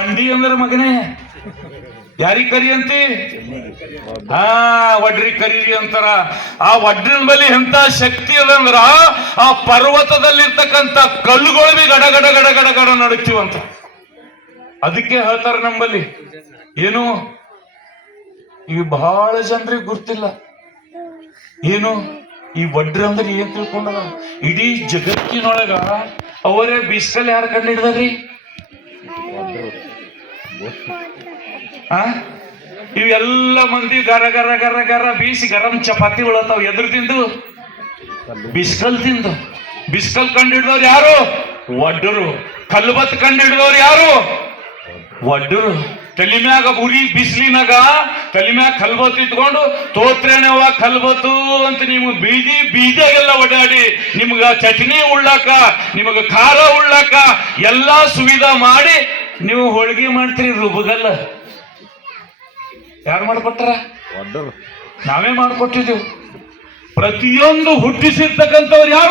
ಅಂಡಿ ಅಂದ್ರೆ ಮಗನೇ ಯಾರಿಗ್ ಕರಿ ಅಂತಿ? ವಡ್ರಿ ಕರೀರಿ ಅಂತಾರ. ಆ ವಡ್ರಿನ ಬಳಿ ಎಂತ ಶಕ್ತಿ ಅದಂದ್ರ ಆ ಪರ್ವತದಲ್ಲಿರ್ತಕ್ಕಂಥ ಕಲ್ಲುಗಳು ಬಿ ಗಡ ಗಡ ಗಡ ಗಡ ಗಡ ನಡುತ್ತೀವಂತ. ಅದಕ್ಕೆ ಹೇಳ್ತಾರ ನಂಬಲ್ಲಿ ಏನು, ಈಗ ಬಹಳ ಜನರಿಗೆ ಗೊತ್ತಿಲ್ಲ ಏನು ಈ ವಡ್ರಿ ಅಂದ್ರೆ ಏನ್ ತಿಳ್ಕೊಂಡದ. ಇಡೀ ಜಗತ್ತಿನೊಳಗ ಅವರೇ ಬಿಸ್ಕಲ್ ಯಾರು ಕಂಡು ಹಿಡ್ದಾರ್ರಿ? ಇವೆಲ್ಲ ಮಂದಿ ಗರ ಗರ ಗರ ಗರ ಬೀಸಿ ಗರಂ ಚಪಾತಿ ಉಳತಾವ್. ಎದುರು ತಿಂದು ಬಿಸ್ಕಲ್ ತಿಂದು. ಬಿಸ್ಕಲ್ ಕಂಡು ಹಿಡಿದವ್ರು ಯಾರು? ವಡ್ಡರು. ಕಲ್ಬತ್ ಕಂಡು ಹಿಡಿದವ್ರು ಯಾರು? ವಡ್ಡರು. ತಲಿಮ್ಯಾಗ ಉರಿ ಬಿಸಿಲಿನಾಗ ತಲಿಮ್ಯಾಗ ಕಲ್ಬತ್ತು ಇಟ್ಕೊಂಡು ತೋತ್ರೇನವ ಕಲ್ಬತ್ತು ಅಂತ ನೀವು ಬೀದಿ ಬೀದಿಯಾಗೆಲ್ಲ ಓಡಾಡಿ ನಿಮ್ಗ ಚಟ್ನಿ ಉಳ್ಳಾಕ ನಿಮಗ ಖಾರ ಉಳ್ಳಾಕ ಎಲ್ಲಾ ಸುವಿಧಾ ಮಾಡಿ ನೀವು ಹೋಳಿಗೆ ಮಾಡ್ತೀರಿ. ರುಬ್ಬಗಲ್ಲ ಯಾರು ಮಾಡ್ಕೊಟ್ಟಾರ? ನಾವೇ ಮಾಡ್ಕೊಟ್ಟಿದ್ದೇವೆ. ಪ್ರತಿಯೊಂದು ಹುಟ್ಟಿಸಿರ್ತಕ್ಕಂಥವ್ರು ಯಾರು?